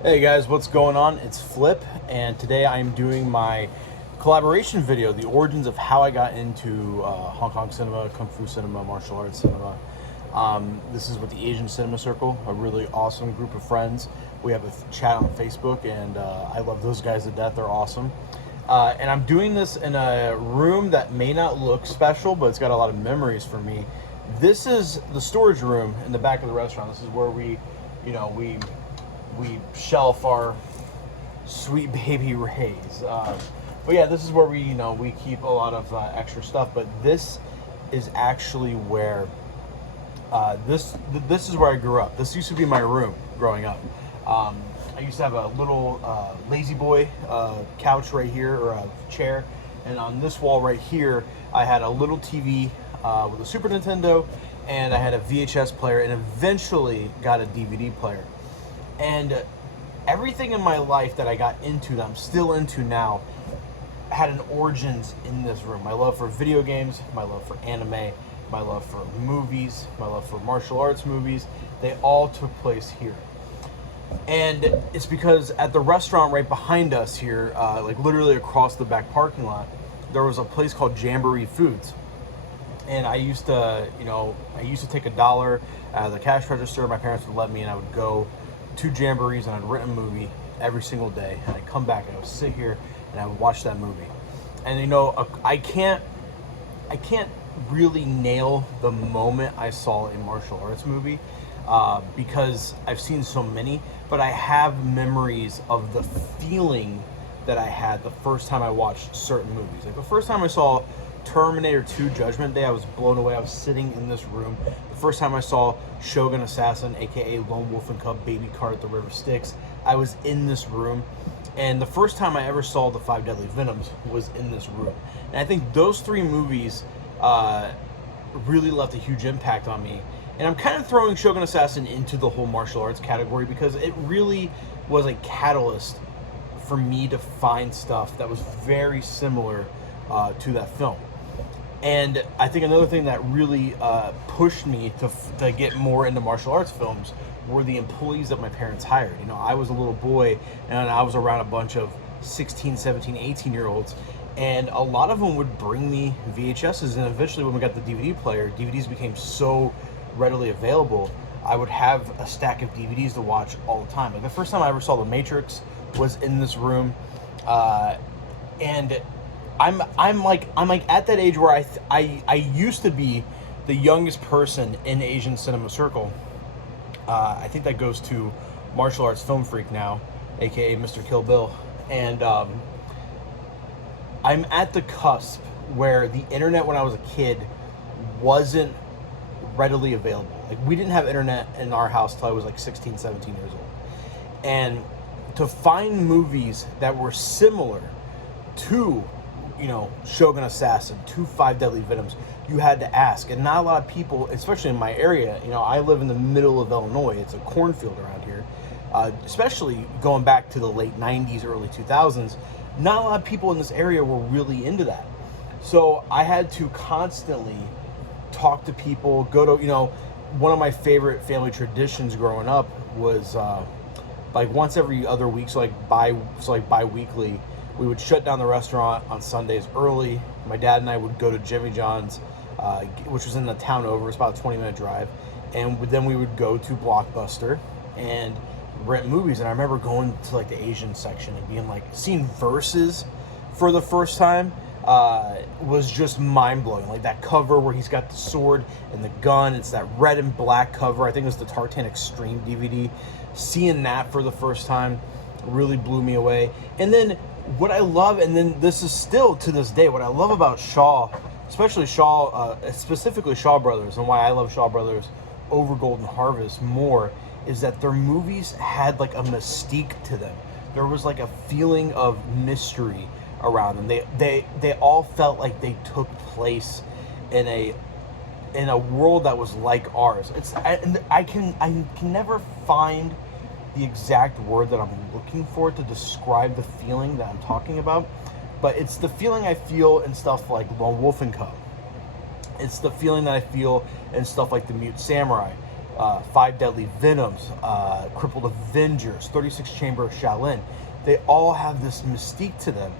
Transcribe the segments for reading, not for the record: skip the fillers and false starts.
Hey guys, what's going on? It's Flip, and today I'm doing my collaboration video, the origins of how I got into Hong Kong cinema, Kung Fu cinema, martial arts cinema. This is with the Asian Cinema Circle, a really awesome group of friends. We have a chat on Facebook, and I love those guys to death. They're awesome. And I'm doing this in a room that may not look special, but it's got a lot of memories for me. This is the storage room in the back of the restaurant. This is where we shelf our sweet baby Rays. But yeah, this is where we keep a lot of extra stuff. But this is actually where this is where I grew up. This used to be my room growing up. I used to have a little lazy boy couch right here, or a chair, and on this wall right here, I had a little TV with a Super Nintendo, and I had a VHS player, and eventually got a DVD player. And everything in my life that I got into, that I'm still into now, had an origins in this room. My love for video games, my love for anime, my love for movies, my love for martial arts movies, they all took place here. And it's because at the restaurant right behind us here, like literally across the back parking lot, there was a place called Jamboree Foods. And I used to take $1 out of the cash register. My parents would let me, and I would go to Jamborees, and I'd rent a movie every single day, and I'd come back and I would sit here and I would watch that movie. And I can't really nail the moment I saw a martial arts movie because I've seen so many, but I have memories of the feeling that I had the first time I watched certain movies. Like the first time I saw Terminator 2 Judgment Day, I was blown away. I was sitting in this room. The first time I saw Shogun Assassin, aka Lone Wolf and Cub, Baby Cart at the River Styx, I was in this room. And the first time I ever saw the Five Deadly Venoms was in this room. And I think those three movies really left a huge impact on me. And I'm kind of throwing Shogun Assassin into the whole martial arts category because it really was a catalyst for me to find stuff that was very similar to that film. And I think another thing that really pushed me to get more into martial arts films were the employees that my parents hired. I was a little boy, and I was around a bunch of 16, 17, 18-year-olds, and a lot of them would bring me VHSs, and eventually when we got the DVD player, DVDs became so readily available, I would have a stack of DVDs to watch all the time. Like the first time I ever saw The Matrix was in this room, and I'm like at that age where I used to be the youngest person in Asian Cinema Circle. I think that goes to Martial Arts Film Freak now, aka Mr. Kill Bill, and I'm at the cusp where the internet when I was a kid wasn't readily available. Like we didn't have internet in our house till I was like 16, 17 years old, and to find movies that were similar to Shogun Assassin, to Five Deadly Venoms, you had to ask. And not a lot of people, especially in my area, I live in the middle of Illinois. It's a cornfield around here. Especially going back to the late 90s, early 2000s, not a lot of people in this area were really into that. So I had to constantly talk to people, go to, one of my favorite family traditions growing up was like once every other week, so like bi-weekly, we would shut down the restaurant on Sundays early. My dad and I would go to Jimmy John's, which was in the town over. It's about a 20-minute drive. And then we would go to Blockbuster and rent movies. And I remember going to like the Asian section and being like, seeing Versus for the first time was just mind-blowing. Like that cover where he's got the sword and the gun. It's that red and black cover. I think it was the Tartan Extreme DVD. Seeing that for the first time really blew me away. And then what I love, and then this is still to this day, what I love about Shaw, especially Shaw, specifically Shaw Brothers, and why I love Shaw Brothers over Golden Harvest more, is that their movies had like a mystique to them. There was like a feeling of mystery around them. They all felt like they took place in a world that was like ours. I can never find the exact word that I'm looking for to describe the feeling that I'm talking about, but it's the feeling I feel in stuff like Lone Wolf and Cub. It's the feeling that I feel in stuff like The Mute Samurai. Five Deadly Venoms, Crippled Avengers, 36 Chamber of Shaolin. They all have this mystique to them.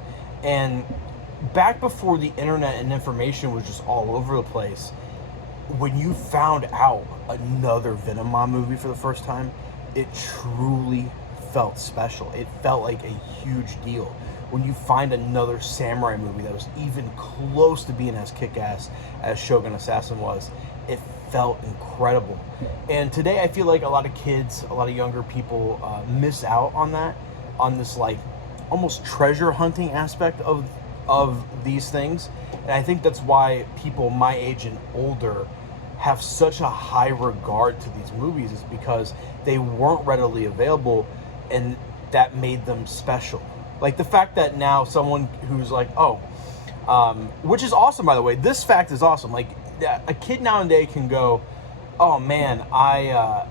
And back before the internet and information was just all over the place, when you found out another Venom Mob movie for the first time, it truly felt special. It felt like a huge deal. When you find another samurai movie that was even close to being as kick-ass as Shogun Assassin was, it felt incredible. And today I feel like a lot of kids, a lot of younger people miss out on that, on this like almost treasure hunting aspect of these things. And I think that's why people my age and older have such a high regard to these movies, is because they weren't readily available, and that made them special. Like the fact that now someone who's like, which is awesome, by the way. This fact is awesome. Like a kid nowadays can go, oh man, I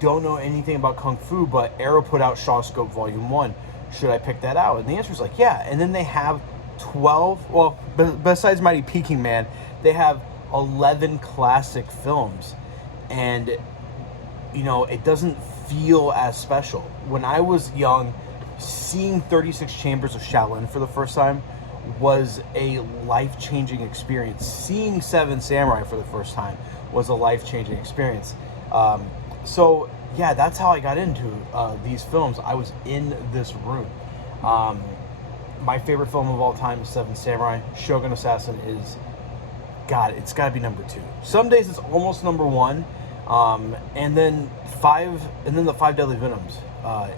don't know anything about Kung Fu, but Arrow put out Shaw Scope Volume 1. Should I pick that out? And the answer is like, yeah. And then they have 12, well, besides Mighty Peking Man, they have 11 classic films. And, you know, it doesn't feel as special. When I was young, seeing 36 Chambers of Shaolin for the first time was a life-changing experience. Seeing Seven Samurai for the first time was a life-changing experience. So yeah, that's how I got into these films. I was in this room. My favorite film of all time is Seven Samurai. Shogun Assassin is, God, it's got to be number 2. Some days it's almost number 1. And then the Five Deadly Venoms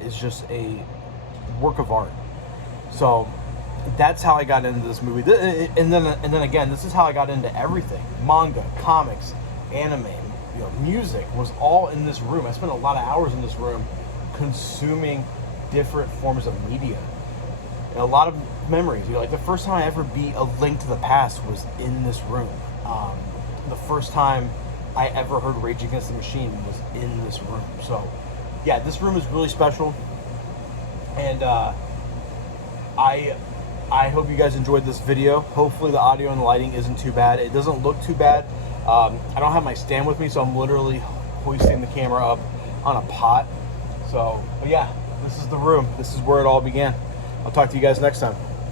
is just a work of art. So that's how I got into this movie. And then again, this is how I got into everything: manga, comics, anime, music was all in this room. I spent a lot of hours in this room consuming different forms of media. And a lot of memories. Like the first time I ever beat A Link to the Past was in this room. The first time I ever heard Rage Against the Machine was in this room. So yeah, this room is really special. And I hope you guys enjoyed this video. Hopefully the audio and the lighting isn't too bad. It doesn't look too bad. I don't have my stand with me, so I'm literally hoisting the camera up on a pot. So, but yeah, this is the room. This is where it all began. I'll talk to you guys next time.